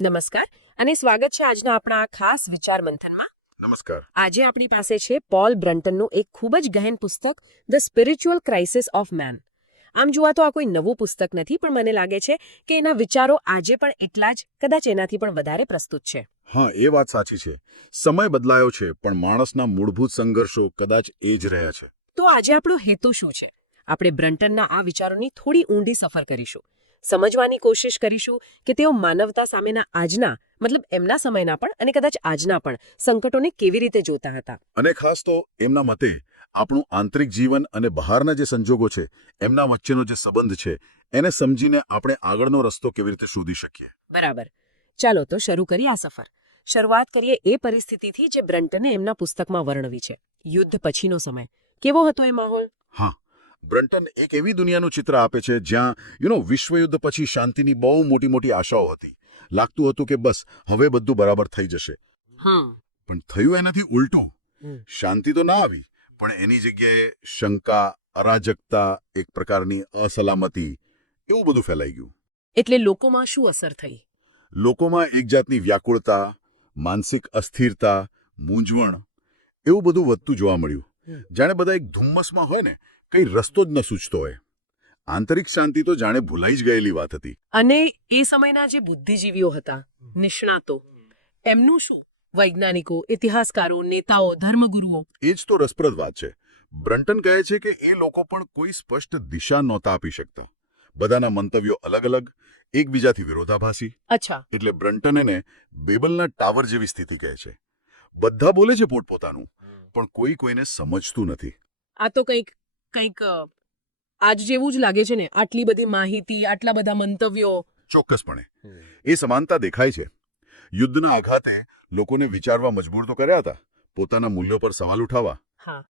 નમસ્કાર અને સ્વાગત છે આજના આપણા ખાસ વિચાર મંથનમાં. નમસ્કાર. આજે આપણી પાસે છે પોલ બ્રન્ટનનું એક ખૂબ જ ગહેન પુસ્તક the spiritual crisis of man આમ જોવા તો આ કોઈ નવું પુસ્તક નથી પણ મને લાગે છે કે એના વિચારો આજે પણ એટલા જ કદાચ એનાથી પણ વધારે પ્રસ્તુત છે. હા એ વાત સાચી છે. સમય બદલાયો છે પણ માણસના મૂળભૂત સંઘર્ષો કદાચ એ જ રહ્યા છે. તો આજે આપણો હેતુ શું છે? આપણે બ્રન્ટનના આ વિચારોની થોડી ઊંડી સફર કરીશું. સમજવાની કોશિશ કરીશું કે તેઓ માનવતા સામેના આજના મતલબ એમના સમયના પણ અને કદાચ આજના પણ સંકટોને કેવી રીતે જોતા હતા. અને ખાસ તો એમના મતે આપણું આંતરિક જીવન અને બહારના જે સંજોગો છે એમના વચ્ચેનો જે સંબંધ છે એને સમજીને આપણે આગળનો રસ્તો કેવી રીતે શોધી શકીએ. બરાબર. ચાલો તો શરૂ કરીએ આ સફર. શરૂઆત કરીએ એ પરિસ્થિતિથી જે બ્રન્ટને એમના પુસ્તકમાં વર્ણવી છે. યુદ્ધ પછીનો સમય. કેવો હતો એ માહોલ? હા બ્રન્ટન એક એવી દુનિયાનું ચિત્ર આપે છે જ્યાં યુ નો વિશ્વયુદ્ધ પછી શાંતિની બહુ મોટી મોટી આશાઓ હતી. લાગતું હતું કે બસ હવે બધું બરાબર થઈ જશે. પણ થયું એનાથી ઉલટું. શાંતિ તો ના આવી પણ એની જગ્યાએ શંકા અરાજકતા એક પ્રકારની અસલામતી એવું બધું ફેલાઈ ગયું. એટલે લોકોમાં શું અસર થઈ? લોકોમાં એક જાતની વ્યાકુળતા માનસિક અસ્થિરતા મૂંઝવણ એવું બધું વધતું જોવા મળ્યું. જાણે બધા એક ધુમ્મસમાં હોય ને કંઈ રસ્તો જ ન સૂચતો હોય. આંતરિક શાંતિ તો જાણે ભૂલાઈ જ ગયેલી વાત હતી. અને એ સમયના જે બુદ્ધિજીવીઓ હતા નિષ્ણાતો એમનું શું? વૈજ્ઞાનિકો ઇતિહાસકારો નેતાઓ ધર્મગુરુઓ. એ જ તો રસપ્રદ વાત છે. બ્રન્ટન કહે છે કે એ લોકો પણ કોઈ સ્પષ્ટ દિશા નહોતા આપી શકતા. બધાના મંતવ્યો અલગ અલગ એકબીજાથી વિરોધાભાસી. અચ્છા. એટલે બ્રન્ટન એને બેબલના ટાવર જેવી સ્થિતિ કહે છે. બધા બોલે છે પોતપોતાનું પણ કોઈ કોઈને સમજતું નથી. આ તો કંઈક કંઈક આજ જેવું જ લાગે છે ને? આટલી બધી માહિતી આટલા બધા મંતવ્યો. ચોક્કસપણે. એ સમાનતા દેખાય છે. યુદ્ધના આઘાતે લોકોને વિચારવા મજબૂર તો કર્યા હતા. પોતાના મૂલ્યો પર સવાલ ઉઠાવવા.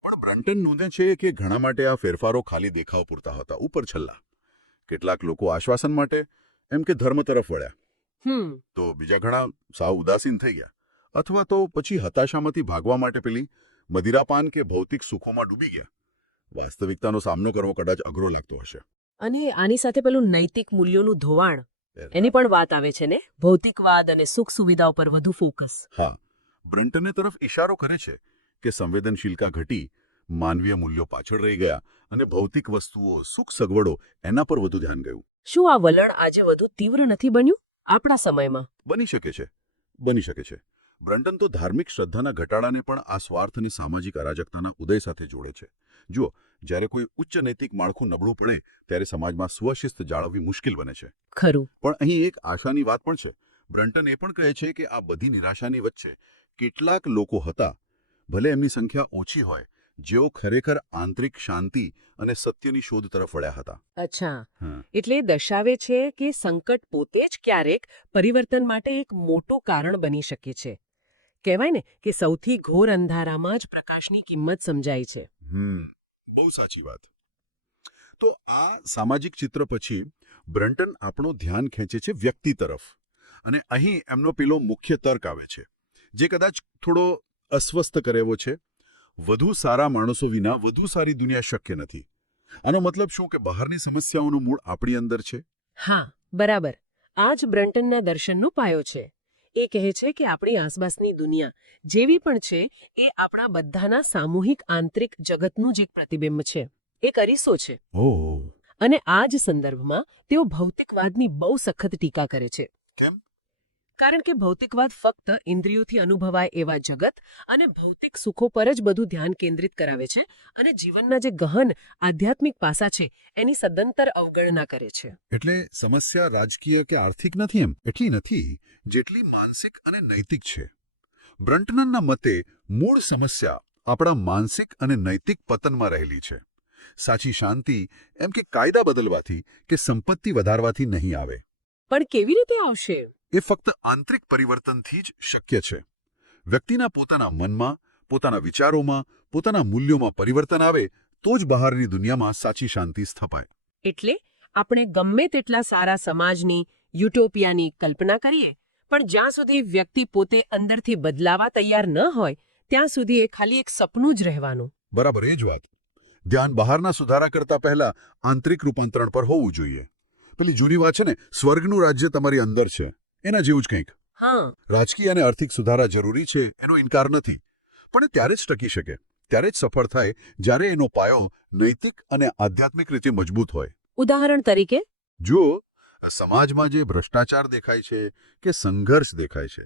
પણ બ્રન્ટન નોંધે છે કે ઘણા માટે આ ફેરફારો ખાલી દેખાવ પૂરતા હતા ઉપર છલ્લા. કેટલાક લોકો આશ્વાસન માટે એમ કે ધર્મ તરફ વળ્યા. તો બીજા ઘણા સાવ ઉદાસીન થઈ ગયા. અથવા તો પછી હતાશામાંથી ભાગવા માટે પેલી મદિરાપાન કે ભૌતિક સુખોમાં ડૂબી ગયા. વાસ્તવિકતાનો સામનો કરવો કદાચ અઘરો લાગતો હશે. અને આની સાથે પેલું નૈતિક મૂલ્યોનું ધોવાણ એની પણ વાત આવે છે ને? ભૌતિકવાદ અને સુખ સુવિધાઓ પર વધુ ફોકસ હા. બ્રન્ટને તરફ ઇશારો કરે છે કે સંવેદનશીલતા ઘટી માનવીય મૂલ્યો પાછળ રહી ગયા અને ભૌતિક વસ્તુઓ સુખ સગવડો એના પર વધુ ધ્યાન ગયું. શું આ વલણ આજે વધુ તીવ્ર નથી બન્યું? આપણા સમયમાં. બની શકે છે. બની શકે છે. બ્રન્ટન તો ધાર્મિક શ્રદ્ધાના ઘટાડાને પણ આ સ્વાર્થ અને સામાજિક અરાજકતાના ઉદય સાથે જોડે છે. જુઓ જ્યારે કોઈ ઉચ્ચ નૈતિક માળખું નબળું પડે ત્યારે સમાજમાં સ્વશિસ્ત જાળવવી મુશ્કેલ બને છે. ખરું. પણ અહીં એક આશાની વાત પણ છે. બ્રન્ટન એ પણ કહે છે કે આ બધી નિરાશાની વચ્ચે કેટલાક લોકો હતા. ભલે એમની સંખ્યા ઓછી હોય જેઓ ખરેખર આંતરિક શાંતિ અને સત્યની શોધ તરફ વળ્યા હતા. અચ્છા. એટલે દર્શાવે છે કે સંકટ પોતે જ ક્યારેક પરિવર્તન માટે એક મોટું કારણ બની શકે છે. કહેવાય ને કે સૌથી ઘોર અંધારામાં જ પ્રકાશની કિંમત સમજાય છે. હમ. બહુ સાચી વાત. તો આ સામાજિક ચિત્ર પછી બ્રન્ટન આપણું ધ્યાન ખેંચે છે વ્યક્તિ તરફ. અને અહીં એમનો પેલો મુખ્ય તર્ક આવે છે, જે કદાચ થોડો અસ્વસ્થ કરે એવો છે. વધુ સારા માણસો વિના વધુ સારી દુનિયા શક્ય નથી. આનો મતલબ શું કે બહારની સમસ્યાઓનું મૂળ આપણી અંદર છે? હા, બરાબર. આ જ બ્રન્ટનના દર્શનનો પાયો છે. એ કહે છે કે આપણી આસપાસની દુનિયા જેવી પણ છે એ આપણા બધાના સામૂહિક આંતરિક જગતનું જ એક પ્રતિબિંબ છે. એક અરીસો છે. અને આ જ સંદર્ભમાં તેઓ ભૌતિકવાદની બહુ સખત ટીકા કરે છે. કેમ? કારણ કે ભૌતિકવાદ ફક્ત ઇન્દ્રિયોથી અનુભવાય એવા જગત અને ભૌતિક સુખો પર જ બધું ધ્યાન કેન્દ્રિત કરાવે છે અને જીવનના જે ગહન આધ્યાત્મિક પાસા છે એની સદંતર અવગણના કરે છે. એટલે સમસ્યા રાજકીય કે આર્થિક નથી એમ? એટલી નથી જેટલી માનસિક અને નૈતિક છે. બ્રન્ટનના મતે મૂળ સમસ્યા આપણા માનસિક અને નૈતિક પતનમાં રહેલી છે. સાચી શાંતિ એમ કે કાયદા બદલવાથી કે સંપત્તિ વધારવાથી નહીં આવે. પણ કેવી રીતે આવશે? એ ફક્ત આંતરિક પરિવર્તનથી જ શક્ય છે. વ્યક્તિના પોતાના મનમાં પોતાના વિચારોમાં પોતાના મૂલ્યોમાં પરિવર્તન આવે તો જ બહારની દુનિયામાં સાચી શાંતિ સ્થપાય. એટલે આપણે ગમે તેટલા સારા સમાજની યુટોપિયાની કલ્પના કરીએ પણ જ્યાં સુધી વ્યક્તિ પોતે અંદરથી બદલાવા તૈયાર ન હોય ત્યાં સુધી એ ખાલી એક સપનું જ રહેવાનું. બરાબર એ જ વાત. ધ્યાન બહારના સુધારા કરતા પહેલા આંતરિક રૂપાંતરણ પર હોવું જોઈએ. પેલી જૂની વાત છે ને સ્વર્ગનું રાજ્ય તમારી અંદર છે. એના જેવું જ કંઈક. રાજકીય અને આર્થિક સુધારા જરૂરી છે એનો ઇનકાર નથી. પણ એ ત્યારે જ ટકી શકે. ત્યારે જ સફળ થાય જ્યારે એનો પાયો નૈતિક અને આધ્યાત્મિક રીતે મજબૂત હોય. ઉદાહરણ તરીકે? જો સમાજમાં જે ભ્રષ્ટાચાર દેખાય છે કે સંઘર્ષ દેખાય છે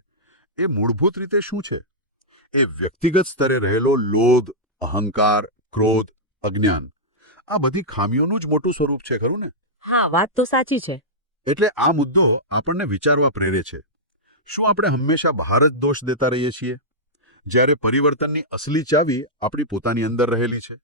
એ મૂળભૂત રીતે શું છે? એ વ્યક્તિગત સ્તરે રહેલો લોધ અહંકાર ક્રોધ અજ્ઞાન. આ બધી ખામીઓનું જ મોટું સ્વરૂપ છે ખરું ને? હા વાત તો સાચી છે. એટલે આ મુદ્દો આપણને વિચારવા પ્રેરે છે. શું આપણે હંમેશા બહાર જ દોષ દેતા રહીએ છીએ? જ્યારે પરિવર્તનની અસલી ચાવી આપણી પોતાની અંદર રહેલી છે.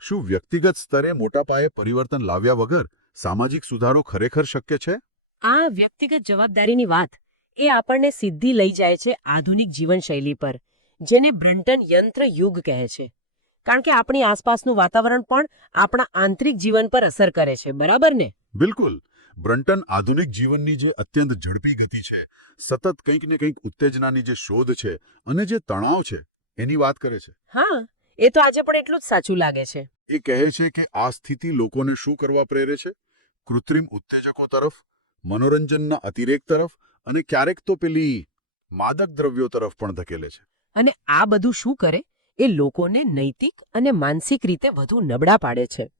શું વ્યક્તિગત સ્તરે મોટા પાયે પરિવર્તન લાવ્યા વગર સામાજિક સુધારો ખરેખર શક્ય છે? આ વ્યક્તિગત જવાબદારીની વાત એ આપણને સીધી લઈ જાય છે આધુનિક જીવનશૈલી પર જેને બ્રન્ટન યંત્ર યુગ કહે છે. કારણ કે આપણી આસપાસનું વાતાવરણ પણ આપણા આંતરિક જીવન પર અસર કરે છે બરાબર ને? બિલકુલ. બ્રન્ટન આધુનિક જીવનની જે અત્યંત ઝડપી ગતિ છે સતત કંઈક ને કંઈક ઉત્તેજનાની જે શોધ છે અને જે તણાવ છે એની વાત કરે છે. હા એ તો આજે પણ એટલું જ સાચું લાગે છે. એ કહે છે કે આ સ્થિતિ લોકોને શું કરવા પ્રેરે છે? કૃત્રિમ ઉત્તેજકો તરફ મનોરંજનના અતિરેક તરફ અને ક્યારેક તો પેલી માદક દ્રવ્યો તરફ પણ ધકેલે છે. અને આ બધું શું કરે? એ લોકોને નૈતિક અને માનસિક રીતે વધુ નબળા પાડે છે.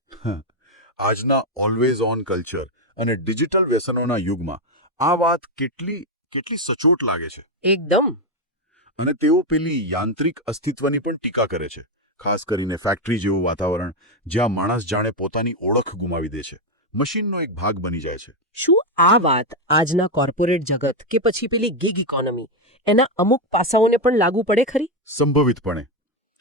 આજના ઓલવેઝ ઓન કલ્ચર અને ડિજિટલ વ્યસનોના યુગમાં આ વાત કેટલી કેટલી સચોટ લાગે છે. એકદમ. અને તેઓ પેલી યાંત્રિક અસ્તિત્વની પણ ટીકા કરે છે ખાસ કરીને ફેક્ટરી જેવું વાતાવરણ જ્યાં માણસ જાણે પોતાની ઓળખ ગુમાવી દે છે. મશીનનો એક ભાગ બની જાય છે. શું આ વાત આજના કોર્પોરેટ જગત કે પછી પેલી ગિગ ઇકોનોમી એના અમુક પાસાઓને પણ લાગુ પડે ખરી? સંભવિતપણે.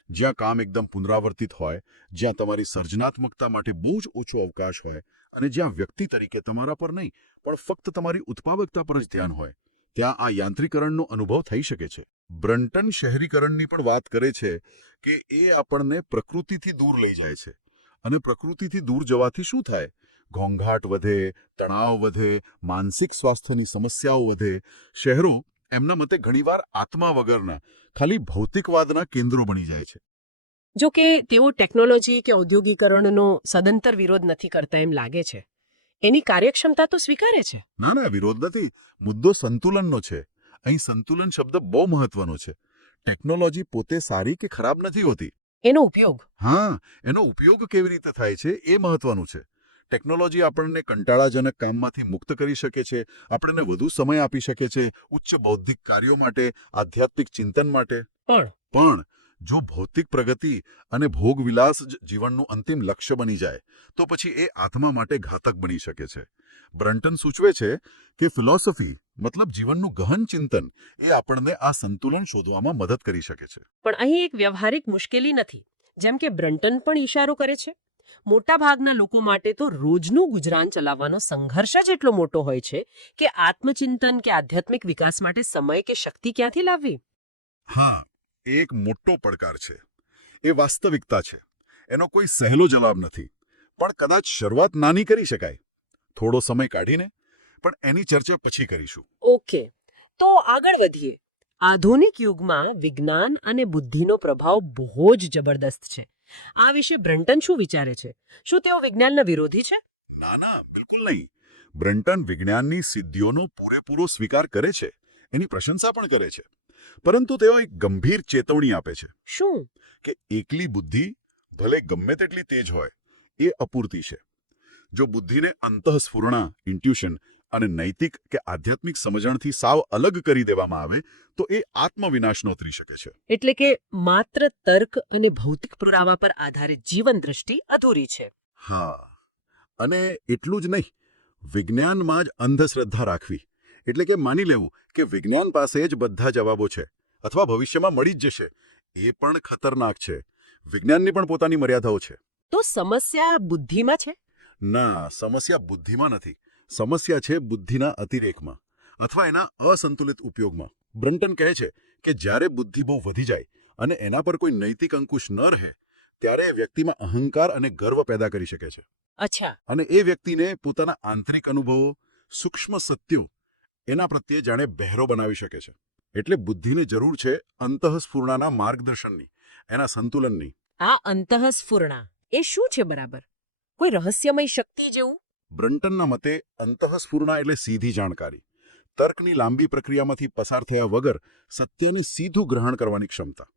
જ્યાં કામ એકદમ પુનરાવર્તિત હોય જ્યાં તમારી સર્જનાત્મકતા માટે બહુ જ ઓછો અવકાશ હોય અને જ્યાં વ્યક્તિ તરીકે તમારા પર નહીં પણ ફક્ત તમારી ઉત્પાદકતા પર જ ધ્યાન હોય ત્યાં આ યાંત્રીકરણનો અનુભવ થઈ શકે છે. બ્રન્ટન શહેરીકરણની પણ વાત કરે છે કે એ આપણને પ્રકૃતિથી દૂર લઈ જાય છે. અને પ્રકૃતિથી દૂર જવાથી શું થાય? ઘોંઘાટ વધે તણાવ વધે માનસિક સ્વાસ્થ્યની સમસ્યાઓ વધે. શહેરો એમના મતે ઘણીવાર આત્મા વગરના ખાલી ભૌતિકવાદના કેન્દ્રો બની જાય છે. જો કે તેઓ ટેકનોલોજી કે ઔદ્યોગિકરણનો સદંતર વિરોધ નથી કરતા એમ લાગે છે. એની કાર્યક્ષમતા તો સ્વીકારે છે. ના ના વિરોધ નથી. મુદ્દો સંતુલનનો છે. અહીં સંતુલન શબ્દ બહુ મહત્વનો છે. ટેકનોલોજી પોતે સારી કે ખરાબ નથી હોતી? એનો ઉપયોગ. હા એનો ઉપયોગ કેવી રીતે થાય છે એ મહત્વનું છે. ટેકનોલોજી આપણને કંટાળાજનક કામમાંથી મુક્ત કરી શકે છે આપણને વધુ સમય આપી શકે છે ઉચ્ચ બૌદ્ધિક કાર્યો માટે આધ્યાત્મિક ચિંતન માટે. પણ પણ જો ભૌતિક પ્રગતિ અને ભોગવિલાસ જ જીવનનું અંતિમ લક્ષ્ય બની જાય તો પછી એ આત્મા માટે ઘાતક બની શકે છે. બ્રન્ટન સૂચવે છે કે ફિલોસોફી મતલબ જીવનનું ગહન ચિંતન એ આપણને આ સંતુલન શોધવામાં મદદ કરી શકે છે. પણ અહીં એક વ્યવહારિક મુશ્કેલી નથી. જેમ કે બ્રન્ટન પણ ઈશારો કરે છે. મોટા ભાગના લોકો માટે તો રોજનું ગુજરાન ચલાવવાનો સંઘર્ષ જ એટલો મોટો હોય છે કે આત્મચિંતન કે આધ્યાત્મિક વિકાસ માટે સમય કે શક્તિ ક્યાંથી લાવવી? હા એ એક મોટો પડકાર છે. એ વાસ્તવિકતા છે. એનો કોઈ સહેલો જવાબ નથી. પણ કદાચ શરૂઆત નાની કરી શકાય. થોડો સમય કાઢીને પણ એની ચર્ચા પછી કરીશું. ઓકે. તો આગળ વધીએ. આધુનિક યુગમાં વિજ્ઞાન અને બુદ્ધિનો પ્રભાવ બહુ જ જબરદસ્ત છે. આ વિશે બ્રન્ટન શું વિચારે છે? શું તેઓ વિજ્ઞાનના વિરોધી છે? ના ના બિલકુલ નહીં. બ્રન્ટન વિજ્ઞાનની સિદ્ધિઓનો પૂરેપૂરો સ્વીકાર કરે છે. એની પ્રશંસા પણ કરે છે. પરંતુ તેઓ એક ગંભીર ચેતવણી આપે છે શું? કે એકલી બુદ્ધિ ભલે ગમે તેટલી તેજ હોય એ અપૂરતી છે. જો બુદ્ધિને અંતઃસ્ફૂર્ણા ઇન્ટ્યુશન અને નૈતિક કે આધ્યાત્મિક સમજણથી સાવ અલગ કરી દેવામાં આવે તો એ આત્મવિનાશ નોતરી શકે છે. એટલે કે માત્ર તર્ક અને ભૌતિક પુરાવા પર આધારિત જીવન દ્રષ્ટિ અધૂરી છે. હા. અને એટલું જ નહીં વિજ્ઞાનમાં જ અંધશ્રદ્ધા રાખવી. એટલે કે માની લેવું કે વિજ્ઞાન પાસે જ બધા જવાબો છે અથવા ભવિષ્યમાં મળી જ જશે. એ પણ ખતરનાક છે. વિજ્ઞાનની પણ પોતાની મર્યાદાઓ છે. તો સમસ્યા બુદ્ધિમાં છે? ના સમસ્યા બુદ્ધિમાં નથી. સમસ્યા છે બુદ્ધિના અતિરેકમાં અથવા એના અસંતુલિત ઉપયોગમાં. બ્રન્ટન કહે છે કે જ્યારે બુદ્ધિ બહુ વધી જાય અને એના પર કોઈ નૈતિક અંકુશ ન રહે ત્યારે એ વ્યક્તિમાં અહંકાર અને ગર્વ પેદા કરી શકે છે. અચ્છા. અને એ વ્યક્તિને પોતાના આંતરિક અનુભવો સૂક્ષ્મ સત્યો એના પ્રત્યે જાણે બહેરો બનાવી શકે છે. એટલે બુદ્ધિને જરૂર છે અંતઃસ્ફૂર્ણાના માર્ગદર્શનની એના સંતુલનની. આ અંતઃસ્ફૂર્ણા એ શું છે બરાબર? કોઈ રહસ્યમય શક્તિ જેવું? બ્રન્ટનના મતે અંતઃસ્ફૂર્ણા એટલે સીધી જાણકારી. તર્કની લાંબી પ્રક્રિયામાંથી પસાર થયા વગર સત્યને સીધું ગ્રહણ કરવાની ક્ષમતા.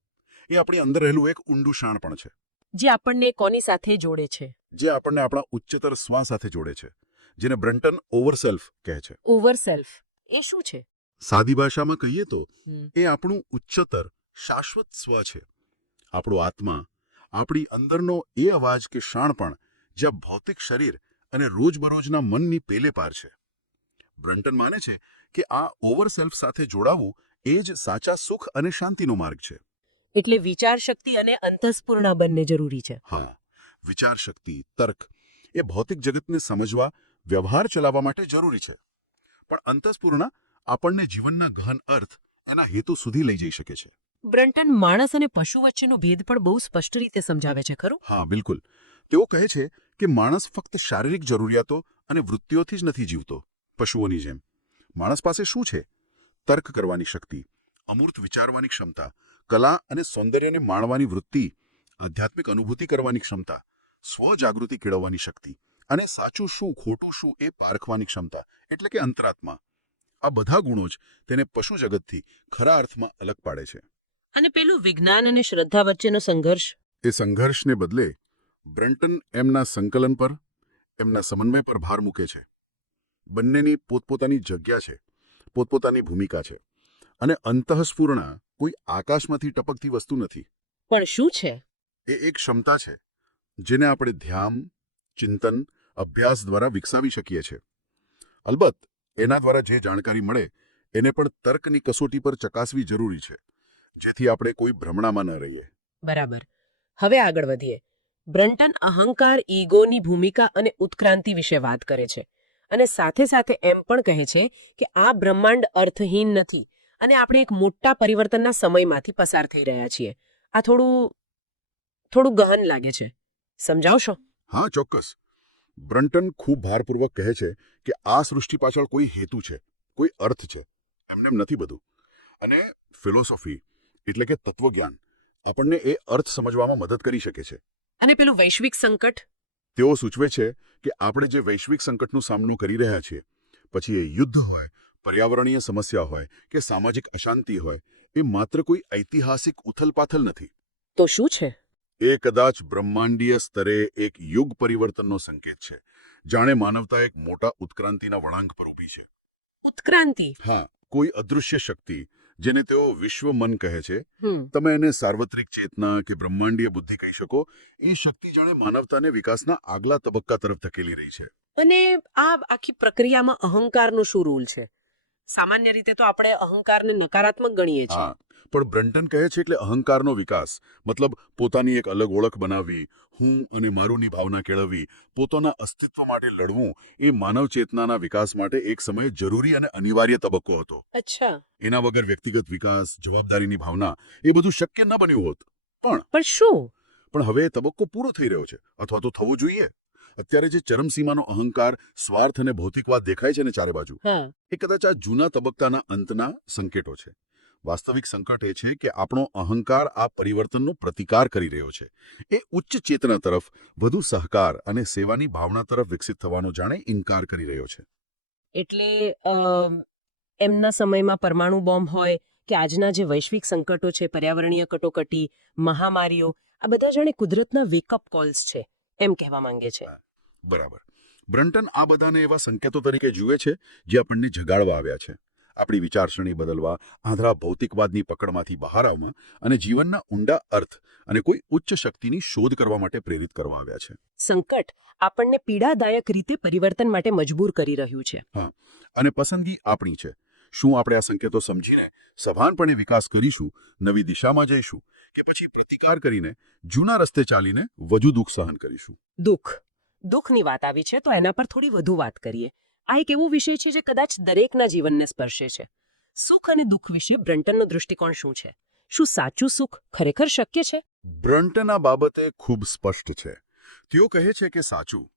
એ આપણી અંદર રહેલું એક ઊંડું શાણ પણ છે. જે આપણને કોની સાથે જોડે છે? જે આપણને આપણા ઉચ્ચતર સ્વા સાથે જોડે છે જેને બ્રન્ટન ઓવરસેલ્ફ કહે છે. ઓવર સેલ્ફ એ શું છે? સાદી ભાષામાં કહીએ તો એ આપણું ઉચ્ચતર શાશ્વત સ્વ છે. આપણો આત્મા આપણી અંદરનો એ અવાજ કે શાણપણ જ્યાં ભૌતિક શરીર અને રોજબરોજના મનની પેલે પાર છે. બ્રન્ટન માને છે કે આ ઓવરસેલ્ફ સાથે જોડાવું એ જ સાચા સુખ અને શાંતિનો માર્ગ છે. એટલે વિચાર શક્તિ અને અંતસ્પૂર્ણા બંને જરૂરી છે. હા વિચાર શક્તિ તર્ક એ ભૌતિક જગતને સમજવા વ્યવહાર ચલાવવા માટે જરૂરી છે. પણ અંતસ્પૂર્ણ આપણને જીવનના ગહન અર્થ એના હેતુ સુધી લઈ જઈ શકે છે. બ્રન્ટન માણસ અને પશુ વચ્ચેનો ભેદ પણ બહુ સ્પષ્ટ રીતે સમજાવે છે ખરું? હા બિલકુલ. તેઓ કહે છે કે માણસ ફક્ત શારીરિક જરૂરિયાતો અને વૃત્તિઓથી જ નથી જીવતો પશુઓની જેમ. માણસ પાસે શું છે? તર્ક કરવાની શક્તિ અમૂર્ત વિચારવાની ક્ષમતા કલા અને સૌંદર્યને માણવાની વૃત્તિ આધ્યાત્મિક અનુભૂતિ કરવાની ક્ષમતા સ્વજાગૃતિ કેળવવાની શક્તિ. અને સાચું શું ખોટું શું એ પારખવાની ક્ષમતા એટલે કે અંતરાત્મા. આ બધા ગુણો જ તેને પશુ જગતથી ખરા અર્થમાં અલગ પાડે છે. અને પેલું વિજ્ઞાન અને શ્રદ્ધા વચ્ચેનો સંઘર્ષ? એ સંઘર્ષને બદલે બ્રન્ટન એમના સંકલન પર એમના સમન્વય પર ભાર મૂકે છે. બંનેની પોતપોતાની જગ્યા છે પોતપોતાની ભૂમિકા છે. અને અંતઃસ્ફૂર્ણા કોઈ આકાશમાંથી ટપકતી વસ્તુ નથી. પણ શું છે? એ એક ક્ષમતા છે જેને આપણે ધ્યાન ચિંતન અભ્યાસ દ્વારા વિકસાવી શકીએ છીએ. અલબત્ત એના દ્વારા જે જાણકારી મળે એને પણ તર્કની કસોટી પર ચકાસવી જરૂરી છે જેથી આપણે કોઈ ભ્રમણામાં ન રહીએ. બરાબર. હવે આગળ વધીએ. બ્રન્ટન અહંકાર ઈગોની ભૂમિકા અને ઉત્ક્રાંતિ વિશે વાત કરે છે અને સાથે સાથે એમ પણ કહે છે કે આ બ્રહ્માંડ અર્થહીન નથી અને આપણે એક મોટા પરિવર્તનના સમયમાંથી પસાર થઈ રહ્યા છીએ. આ થોડું થોડું ગહન લાગે છે. સમજાવશો? હા ચોક્કસ. બ્રન્ટન ખૂબ ભારપૂર્વક કહે છે કે આ સૃષ્ટિ પાછળ કોઈ હેતુ છે કોઈ અર્થ છે એમને નથી બધું. અને ફિલોસોફી એટલે કે તત્વજ્ઞાન આપણને એ અર્થ સમજવામાં મદદ કરી શકે છે. અને પેલું વૈશ્વિક સંકટ? તેઓ સૂચવે છે કે આપણે જે વૈશ્વિક સંકટનો સામનો કરી રહ્યા છીએ પછી એ યુદ્ધ હોય પર્યાવરણીય સમસ્યા હોય કે સામાજિક અશાંતિ હોય એ માત્ર કોઈ ઐતિહાસિક ઉથલપાથલ નથી. તો શું છે? એ કદાચ બ્રહ્માંડીય સ્તરે એક યુગ પરિવર્તનનો સંકેત છે જાણે માનવતા એક મોટા ઉત્ક્રાંતિના વળાંક પર ઊભી છે. ઉત્ક્રાંતિ? હા કોઈ અદૃશ્ય શક્તિ જેને તેઓ વિશ્વ મન કહે છે તમે એને સાર્વત્રિક ચેતના કે બ્રહ્માંડીય બુદ્ધિ કહી શકો એ શક્તિ જાણે માનવતાને વિકાસના આગલા તબક્કા તરફ ધકેલી રહી છે. અને આ આખી પ્રક્રિયામાં અહંકારનો શું રોલ છે? સામાન્ય રીતે તો આપણે અહંકારને નકારાત્મક ગણીએ છીએ. પણ બ્રન્ટન કહે છે એટલે અહંકારનો વિકાસ મતલબ પોતાની એક અલગ ઓળખ બનાવવી હું અને મારુંની ભાવના કેળવવી પોતાના અસ્તિત્વ માટે લડવું એ માનવ ચેતનાના વિકાસ માટે એક સમયે જરૂરી અને અનિવાર્ય તબક્કો હતો. અચ્છા. એના વગર વ્યક્તિગત વિકાસ જવાબદારીની ભાવના એ બધું શક્ય ન બન્યું હોત. પણ પણ શું? પણ હવે તબક્કો પૂરો થઈ રહ્યો છે અથવા તો થવો જોઈએ. અત્યારે જે ચરમસીમાનો અહંકાર સ્વાર્થ અને ભૌતિકવાદ દેખાય છે ને ચારે બાજુ એ કદાચ આ જૂના તબક્કાના અંતના સંકેતો છે. વાસ્તવિક સંકટ એ છે કે આપણો અહંકાર આ પરિવર્તનનો પ્રતિકાર કરી રહ્યો છે. એ ઉચ્ચ ચેતના તરફ વધુ સહકાર અને સેવાની ભાવના તરફ વિકસિત થવાનો જાણે ઇનકાર કરી રહ્યો છે. એટલે એમના સમયમાં પરમાણુ બોમ્બ હોય કે આજના જે વૈશ્વિક સંકટો છે પર્યાવરણીય કટોકટી મહામારીઓ આ બધા જાણે કુદરતના વેકઅપ કોલ્સ છે એમ કહેવા માંગે છે. બરાબર. બ્રન્ટન આ બધાને એવા સંકેતો તરીકે જુએ છે જે આપણને જગાડવા આવ્યા છે. આપણી વિચારસરણી બદલવા આંધળા ભૌતિકવાદની પકડમાંથી બહાર આવવા અને જીવનના ઊંડા અર્થ અને કોઈ ઉચ્ચ શક્તિની શોધ કરવા માટે પ્રેરિત કરવા આવ્યા છે. સંકટ આપણને પીડાદાયક રીતે પરિવર્તન માટે મજબૂર કરી રહ્યું છે. હા અને પસંદગી આપણી છે. શું આપણે આ સંકેતો સમજીને સભાનપણે વિકાસ કરીશું નવી દિશામાં જઈશું કે પછી પ્રતિકાર કરીને જૂના રસ્તે ચાલીને વધુ દુઃખ સહન કરીશું? દુઃખ. દુઃખની વાત આવી છે તો એના પર થોડી વધુ વાત કરીએ. આ એક એવો વિષય છે જે કદાચ દરેકના જીવનને સ્પર્શે છે. સુખ અને દુઃખ વિશે બ્રન્ટનનો દૃષ્ટિકોણ શું છે? શું સાચું સુખ ખરેખર શક્ય છે? બ્રન્ટન આ બાબતે ખૂબ સ્પષ્ટ છે. તેઓ કહે છે કે સાચું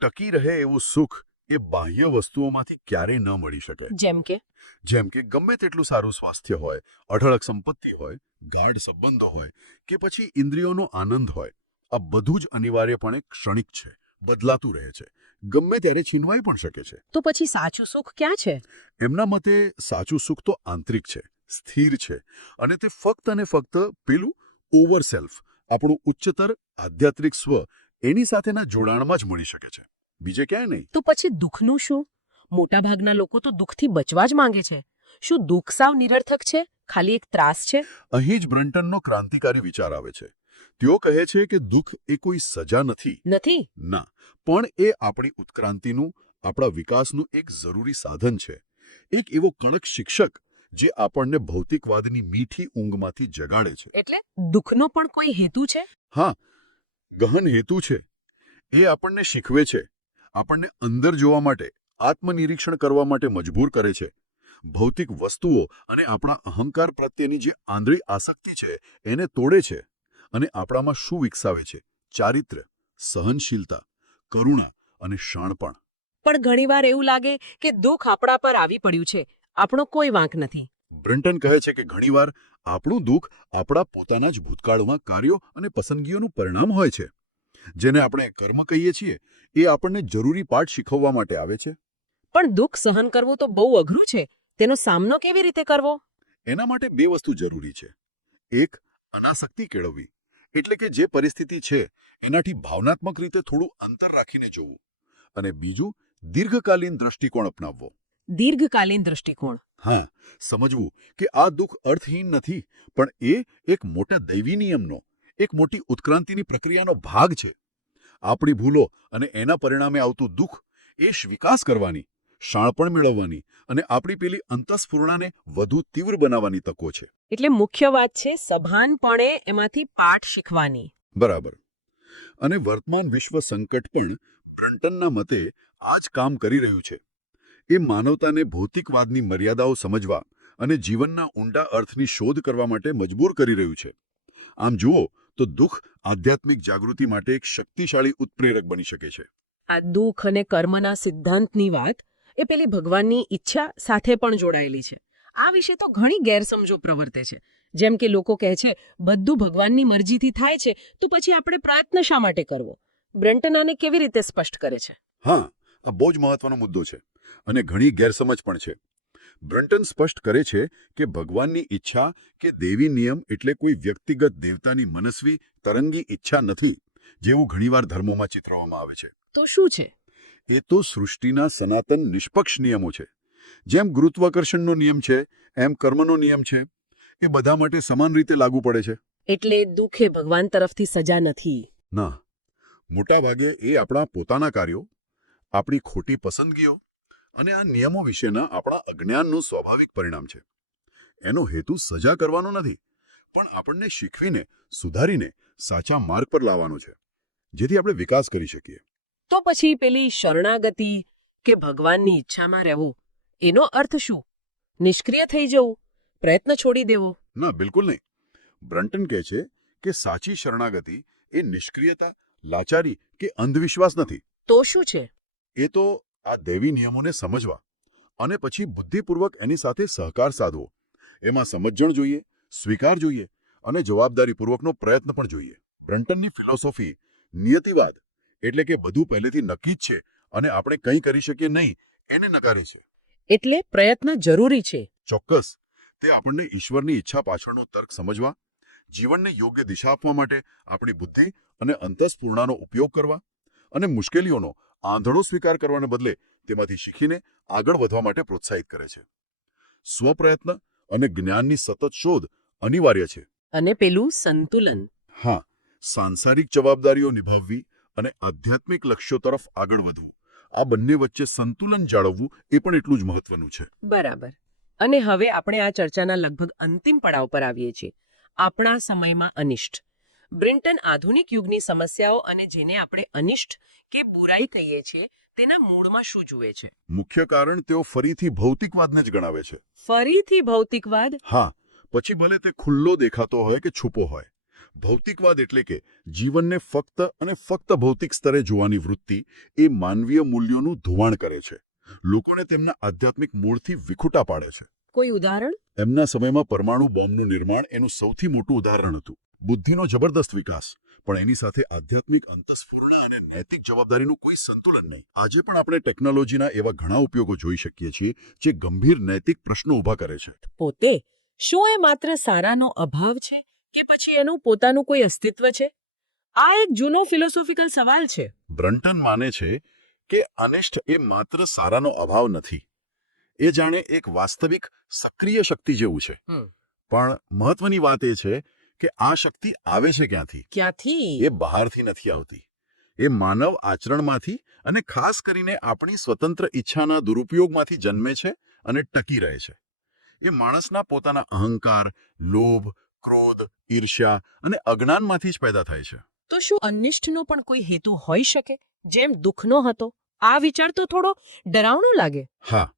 ટકી રહે એવું સુખ એ બાહ્ય વસ્તુઓમાંથી ક્યારેય ન મળી શકે. જેમ કે? જેમ કે ગમે તેટલું સારું સ્વાસ્થ્ય હોય અઢળક સંપત્તિ હોય ગાઢ સંબંધો હોય કે પછી ઇન્દ્રિયોનો આનંદ હોય આ બધું જ અનિવાર્યપણે ક્ષણિક છે. બદલાતું રહે છે. ગમે ત્યારે છીનવાઈ પણ શકે છે. તો પછી સાચું સુખ ક્યાં છે? એમના મતે સાચું સુખ તો આંતરિક છે સ્થિર છે. અને તે ફક્ત અને ફક્ત પેલું ઓવર સેલ્ફ આપણું ઉચ્ચતર આધ્યાત્મિક સ્વ એની સાથેના જોડાણમાં જ મળી શકે છે. બીજે ક્યાંય નહીં. તો પછી દુઃખનું શું? મોટાભાગના લોકો તો દુઃખથી બચવા જ માંગે છે. શું દુઃખ સાવ નિરર્થક છે? ખાલી એક ત્રાસ છે? અહીં જ બ્રન્ટનનો ક્રાંતિકારી વિચાર આવે છે. તેઓ કહે છે કે દુઃખ એ કોઈ સજા નથી. નથી? ના પણ એ આપણી ઉત્ક્રાંતિનું આપણા વિકાસનું એક જરૂરી સાધન છે. એક એવો કણક શિક્ષક જે આપણને ભૌતિકવાદની મીઠી ઊંઘમાંથી જગાડે છે. એટલે દુઃખનો પણ કોઈ હેતુ છે? હા ગહન હેતુ છે. એ આપણને શીખવે છે. આપણને અંદર જોવા માટે આત્મનિરીક્ષણ કરવા માટે મજબૂર કરે છે. ભૌતિક વસ્તુઓ અને આપણા અહંકાર પ્રત્યેની જે આંધળી આસક્તિ છે એને તોડે છે. અને આપણામાં શું વિકસાવે છે? ચારિત્ર્ય સહનશીલતા કરુણા અને શાણપણ પણ ઘણીવાર એવું લાગે કે દુઃખ આપણા પર આવી પડ્યું છે. આપણો કોઈ વાંક નથી. બ્રન્ટન કહે છે કે ઘણીવાર આપણું દુઃખ આપણા પોતાના જ ભૂતકાળમાં કાર્યો અને પસંદગીઓનું પરિણામ હોય છે. જેને આપણે કર્મ કહીએ છીએ એ આપણને જરૂરી પાઠ શીખવવા માટે આવે છે. પણ દુઃખ સહન કરવું તો બહુ અઘરું છે. તેનો સામનો કેવી રીતે કરવો? એના માટે બે વસ્તુ જરૂરી છે. એક અનાસક્તિ કેળવવી. એટલે કે જે પરિસ્થિતિ છે એનાથી ભાવનાત્મક રીતે થોડું અંતર રાખીને જોવું અને બીજું દીર્ઘકાલીન દ્રષ્ટિકોણ અપનાવવો. દીર્ઘકાલીન દ્રષ્ટિકોણ. હા સમજવું કે આ દુઃખ અર્થહીન નથી પણ એ એક મોટા દૈવી નિયમનો એક મોટી ઉત્ક્રાંતિની પ્રક્રિયાનો ભાગ છે. આપણી ભૂલો અને એના પરિણામે આવતું દુઃખ એ સ્વીકાસ કરવાની શાણપણ મેળવવાની અને આપણી પેલી અંતસ્ફૂર્ણાને વધુ તીવ્ર બનાવવાની તકો છે. એટલે મુખ્ય વાત છે સભાનપણે એમાંથી પાઠ શીખવાની. બરાબર. અને વર્તમાન વિશ્વ સંકટ પણ બ્રન્ટનના મતે આ જ કામ કરી રહ્યું છે. એ માનવતાને ભૌતિકવાદની મર્યાદાઓ સમજવા અને જીવનના ઊંડા અર્થની શોધ કરવા માટે મજબૂર કરી રહ્યું છે. આમ જુઓ તો દુઃખ આધ્યાત્મિક જાગૃતિ માટે એક શક્તિશાળી ઉત્પ્રેરક બની શકે છે. આ દુઃખ અને કર્મના સિદ્ધાંતની વાત એ પેલી ભગવાનની ઈચ્છા સાથે પણ જોડાયેલી છે. આ વિશે તો ઘણી ગેરસમજો પ્રવર્તે છે. જેમ કે લોકો કહે છે બધું ભગવાનની મરજીથી થાય છે તો પછી આપણે પ્રયત્ન શા માટે કરવો? બ્રેન્ટન આને કેવી રીતે સ્પષ્ટ કરે છે? હા આ બહુ જ મહત્વનો મુદ્દો છે અને ઘણી ગેરસમજ પણ છે. બ્રન્ટન સ્પષ્ટ કરે છે કે ભગવાનની ઈચ્છા કે દેવી નિયમ એટલે કોઈ વ્યક્તિગત દેવતાની મનસ્વી તરંગી ઈચ્છા નથી જેવું ઘણીવાર ધર્મોમાં ચિતરવામાં આવે છે. તો શું છે? એ તો સૃષ્ટિના સનાતન નિષ્પક્ષ નિયમો છે. જેમ ગુરુત્વાકર્ષણનો નિયમ છે એમ કર્મનો નિયમ છે એ બધા માટે સમાન રીતે લાગુ પડે છે. એટલે દુઃખ એ ભગવાન તરફથી સજા નથી. ના. મોટાભાગે એ આપણા પોતાના કાર્યો આપણી ખોટી પસંદગીઓ અને આ નિયમો વિશેના આપણા અજ્ઞાનનું સ્વાભાવિક પરિણામ છે. એનો હેતુ સજા કરવાનો નથી પણ આપણને શીખવીને સુધારીને સાચા માર્ગ પર લાવવાનો છે. જેથી આપણે વિકાસ કરી શકીએ. તો પછી પેલી શરણાગતિ કે ભગવાનની ઈચ્છામાં રહેવું એનો અર્થ શું? નિષ્ક્રિય થઈ જવું પ્રયત્ન છોડી દેવો? ના બિલકુલ નહીં. બ્રન્ટન કહે છે કે સાચી શરણાગતિ એ નિષ્ક્રિયતા લાચારી કે અંધવિશ્વાસ નથી. તો શું છે? એ તો આ દેવી નિયમોને સમજવા અને પછી બુદ્ધિપૂર્વક એની સાથે સહકાર સાધવો. એમાં સમજણ જોઈએ સ્વીકાર જોઈએ અને જવાબદારીપૂર્વકનો પ્રયત્ન પણ જોઈએ. બ્રન્ટનની ફિલોસોફી નિયતિવાદ એટલે કે બધું પહેલેથી નક્કી જ છે અને આપણે કંઈ કરી શકીએ નહીં એને નકારી છે. એટલે પ્રયત્ન જરૂરી છે. ચોક્કસ. તે આપણને ઈશ્વરની ઈચ્છા પાછળનો તર્ક સમજવા જીવનને યોગ્ય દિશા આપવા માટે આપણી બુદ્ધિ અને અંતસ્પૂર્ણાનો ઉપયોગ કરવા અને મુશ્કેલીઓનો આંધળો સ્વીકાર કરવાને બદલે તેમાંથી શીખીને આગળ વધવા માટે પ્રોત્સાહિત કરે છે. સ્વપ્રયત્ન અને જ્ઞાનની સતત શોધ અનિવાર્ય છે. અને પેલું સંતુલન. હા સાંસારિક જવાબદારીઓ નિભાવવી અને આધ્યાત્મિક લક્ષ્યો તરફ આગળ વધવું. આ બંને વચ્ચે સંતુલન જાળવવું એ પણ એટલું જ મહત્વનું છે. બરાબર. અને હવે આપણે આ ચર્ચાના લગભગ અંતિમ પડાવ પર આવીએ છીએ. આપણા સમયમાં અનિષ્ટ. બ્રિન્ટન આધુનિક યુગની સમસ્યાઓ અને જેને આપણે અનિષ્ટ કે બુરાઈ કહીએ છીએ તેના મૂળમાં શું જુએ છે? મુખ્ય કારણ તેઓ ફરીથી ભૌતિકવાદને જ ગણાવે છે. ફરીથી ભૌતિકવાદ? હા. પછી ભલે તે ખુલ્લો દેખાતો હોય કે છુપો હોય. ભૌતિકવાદ એટલે કે જીવનને ફક્ત અને ફક્ત ભૌતિક સ્તરે જોવાની વૃત્તિ એ માનવીય મૂલ્યોનું ધોવાણ કરે છે. લોકોને તેમના આધ્યાત્મિક મૂળથી વિખૂટા પાડે છે. કોઈ ઉદાહરણ? એમના સમયમાં પરમાણુ બોમ્બનું નિર્માણ એનું સૌથી મોટું ઉદાહરણ હતું. બુદ્ધિનો જબરદસ્ત વિકાસ પણ એની સાથે આધ્યાત્મિક અંતસ્ફૂર્ણ અને નૈતિક જવાબદારીનું કોઈ સંતુલન નહીં. આજે પણ આપણે ટેકનોલોજીના એવા ઘણા ઉપયોગો જોઈ શકીએ છીએ જે ગંભીર નૈતિક પ્રશ્નો ઊભા કરે છે. પોતે શું એ માત્ર સારાનો અભાવ છે? કે પછી એનું પોતાનું કોઈ અસ્તિત્વ છે? આ એક જૂનો ફિલોસોફિકલ સવાલ છે. બ્રન્ટન માને છે કે અનિષ્ટ એ માત્ર સારાનો અભાવ નથી. એ જાણે એક વાસ્તવિક સક્રિય શક્તિ જેવું છે. પણ મહત્વની વાત એ છે કે આ શક્તિ આવે છે ક્યાંથી? ક્યાંથી? એ બહારથી નથી આવતી. એ માનવ આચરણમાંથી અને ખાસ કરીને આપણી સ્વતંત્ર ઈચ્છાના દુરુપયોગમાંથી જન્મે છે અને ટકી રહે છે. એ માણસના પોતાના અહંકાર લોભ ક્રોધ ઈર્ષ્યા અને અજ્ઞાનમાંથી જ પેદા થાય છે. તો શું અનિષ્ટનો પણ કોઈ હેતુ હોઈ શકે? જેમ દુઃખનો હતો આ વિચાર તો થોડો ડરાવણો લાગે. હા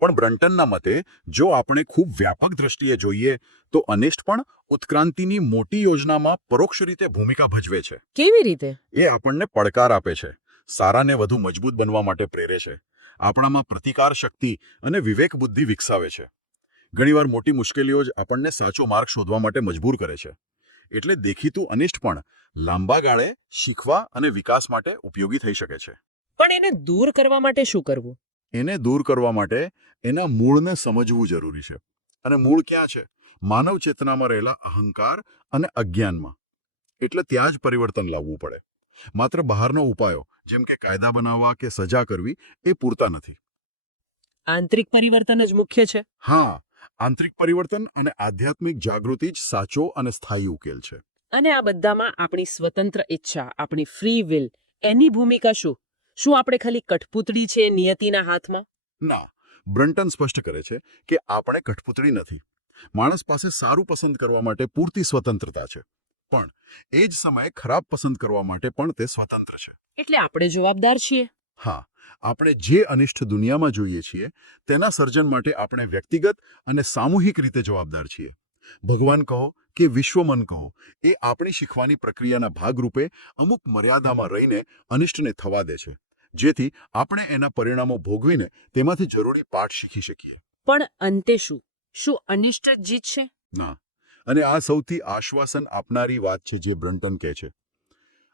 પણ બ્રન્ટનના મતે જો આપણે ખૂબ વ્યાપક દ્રષ્ટિએ જોઈએ તો અનિષ્ટ પણ ઉત્ક્રાંતિની મોટી યોજનામાં પરોક્ષ રીતે ભૂમિકા ભજવે છે. કેવી રીતે? એ આપણને પડકાર આપે છે સારાને વધુ મજબૂત બનવા માટે પ્રેરે છે આપણામાં પ્રતિકાર શક્તિ અને વિવેક બુદ્ધિ વિકસાવે છે. ઘણીવાર મોટી મુશ્કેલીઓ જ આપણને સાચો માર્ગ શોધવા માટે મજબૂર કરે છે. એટલે દેખીતું અનિષ્ટ પણ લાંબા ગાળે શીખવા અને વિકાસ માટે ઉપયોગી થઈ શકે છે. પણ એને દૂર કરવા માટે શું કરવું? એને દૂર કરવા માટે એના મૂળને સમજવું જરૂરી છે. અને મૂળ ક્યાં છે? માનવ ચેતનામાં રહેલા અહંકાર અને અજ્ઞાનમાં. એટલે ત્યાં જ પરિવર્તન લાવવું પડે. માત્ર બહારનો ઉપાયો જેમ કે કાયદા બનાવવા કે સજા કરવી એ પૂરતા નથી. આંતરિક પરિવર્તન જ મુખ્ય છે? હા. આંતરિક પરિવર્તન અને આધ્યાત્મિક જાગૃતિ જ સાચો અને સ્થાયી ઉકેલ છે. અને આ બધામાં આપણી સ્વતંત્ર ઈચ્છા આપણી ફ્રી વિલ એની ભૂમિકા શું? શું આપણે ખાલી કઠપૂતળી છે નિયતિના હાથમાં? ના બ્રન્ટન સ્પષ્ટ કરે છે કે આપણે કઠપૂતળી નથી. માણસ પાસે સારું પસંદ કરવા માટે પૂરતી સ્વતંત્રતા છે. પણ એ જ સમયે ખરાબ પસંદ કરવા માટે પણ તે સ્વતંત્ર છે. એટલે આપણે જવાબદાર છીએ? હા આપણે જે અનિષ્ટ દુનિયામાં જોઈએ છીએ તેના સર્જન માટે આપણે વ્યક્તિગત અને સામૂહિક રીતે જવાબદાર છીએ. ભગવાન કહો કે વિશ્વમન કહો એ આપણી શીખવાની પ્રક્રિયાના ભાગરૂપે અમુક મર્યાદામાં રહીને અનિષ્ટને થવા દે છે જેથી આપણે એના પરિણામો ભોગવીને તેમાંથી જરૂરી પાઠ શીખી શકીએ. પણ અંતે શું? શું અનિષ્ટ જીતશે ના. અને આ સૌથી આશ્વાસન આપનારી વાત છે જે બ્રન્ટન કહે છે.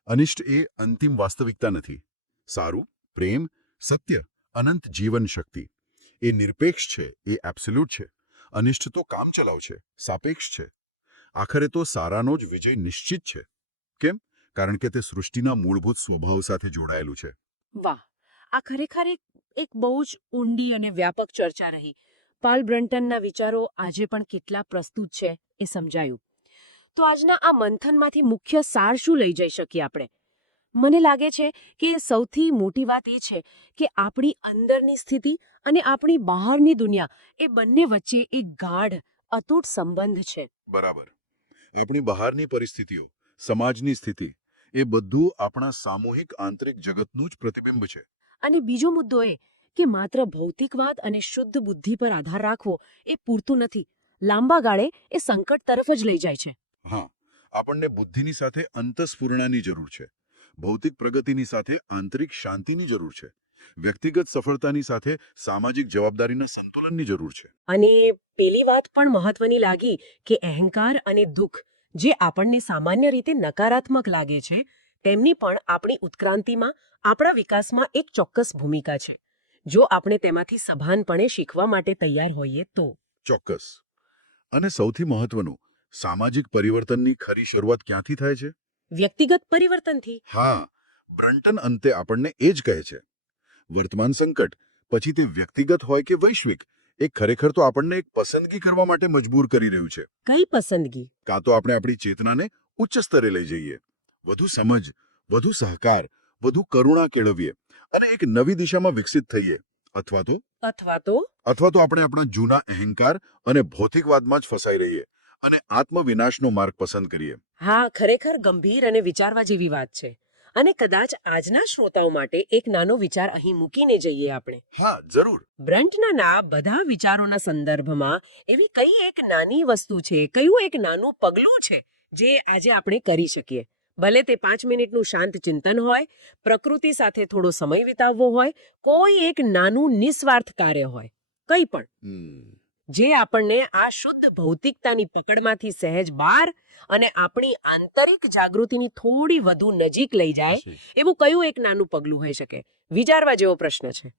અનિષ્ટ એ અંતિમ વાસ્તવિકતા નથી. સારું પ્રેમ સત્ય, અનંત જીવન શક્તિ. એ નિરપેક્ષ છે, એ એબ્સોલ્યુટ છે. અનિષ્ટ તો કામચલાઉ છે, સાપેક્ષ છે. આખરે તો સારાનો જ વિજય નિશ્ચિત છે. કેમ? કારણ કે તે સૃષ્ટિના મૂળભૂત સ્વભાવ સાથે જોડાયેલું છે. વાહ! આ ખરેખર એક બહુ જ ઊંડી અને વ્યાપક ચર્ચા રહી. પાલ બ્રન્ટનના વિચારો આજે પણ કેટલા પ્રસ્તુત છે એ સમજાયું. તો આજના આ મંથનમાંથી મુખ્ય સાર શું લઈ જઈ શકીએ આપણે? મને લાગે છે કે સૌથી મોટી વાત એ છે કે આપણી અંદરની સ્થિતિ અને આપણી બહારની દુનિયા એ બંને વચ્ચે એક ગાઢ અતૂટ સંબંધ છે. બરાબર. આપણી બહારની પરિસ્થિતિઓ સમાજની સ્થિતિ એ બધું આપણા સામૂહિક આંતરિક જગતનું જ પ્રતિબિંબ છે. અને બીજો મુદ્દો એ કે માત્ર ભૌતિકવાદ અને શુદ્ધ બુદ્ધિ પર આધાર રાખવો એ પૂરતું નથી. લાંબા ગાળે એ સંકટ તરફ જ લઈ જાય છે. હા આપણને બુદ્ધિની સાથે અંતસ્ફૂર્ણાની જરૂર છે. ભૌતિક પ્રગતિની સાથે આંતરિક શાંતિની જરૂર છે. વ્યક્તિગત સફળતાની સાથે સામાજિક જવાબદારીના સંતુલનની જરૂર છે. અને પેલી વાત પણ મહત્વની લાગી કે અહંકાર અને દુઃખ જે આપણને સામાન્ય રીતે નકારાત્મક લાગે છે તેમની પણ આપણી ઉત્ક્રાંતિમાં આપણા વિકાસમાં એક ચોક્કસ ભૂમિકા છે. જો આપણે તેમાંથી સભાનપણે શીખવા માટે તૈયાર હોઈએ તો. ચોક્કસ. અને સૌથી મહત્વનું સામાજિક પરિવર્તનની ખરી શરૂઆત ક્યાંથી થાય છે? વ્યક્તિગત પરિવર્તનથી? હા બ્રન્ટન અંતે આપણને એ જ કહે છે. વર્તમાન સંકટ પછી તે વ્યક્તિગત હોય કે વૈશ્વિક એ ખરેખર તો આપણને એક પસંદગી કરવા માટે મજબૂર કરી રહ્યું છે. કઈ પસંદગી? કાં તો આપણે આપણી ચેતનાને ઉચ્ચ સ્તરે લઈ જઈએ. વધુ સમજ વધુ સહકાર વધુ કરુણા કેળવીએ અને એક નવી દિશામાં વિકસિત થઈએ. અથવા તો અથવા તો? અથવા તો આપણે આપણા જૂના અહંકાર અને ભૌતિકવાદમાં જ ફસાઈ રહીએ. અને આત્મવિનાશનો માર્ગ પસંદ કરીએ. હા ખરેખર ગંભીર અને વિચારવા જેવી વાત છે. અને કદાચ આજના શ્રોતાઓ માટે એક નાનો વિચાર અહીં મૂકીને જઈએ આપણે. હા જરૂર. બ્રન્ટના ના બધા વિચારોના સંદર્ભમાં એવી કઈ એક નાની વસ્તુ છે કયું એક નાનું પગલું છે જે આજે આપણે કરી શકીએ. ભલે તે પાંચ મિનિટનું શાંત ચિંતન હોય પ્રકૃતિ સાથે થોડો સમય વિતાવવો હોય કોઈ એક નાનું નિસ્વાર્થ કાર્ય હોય. કંઈ પણ. જે આપણને આ શુદ્ધ ભૌતિકતાની પકડમાંથી સહેજ બહાર અને આપણી આંતરિક જાગૃતિની થોડી વધુ નજીક લઈ જાય એવું કયું એક નાનું પગલું હોઈ શકે? વિચારવા જેવો પ્રશ્ન છે.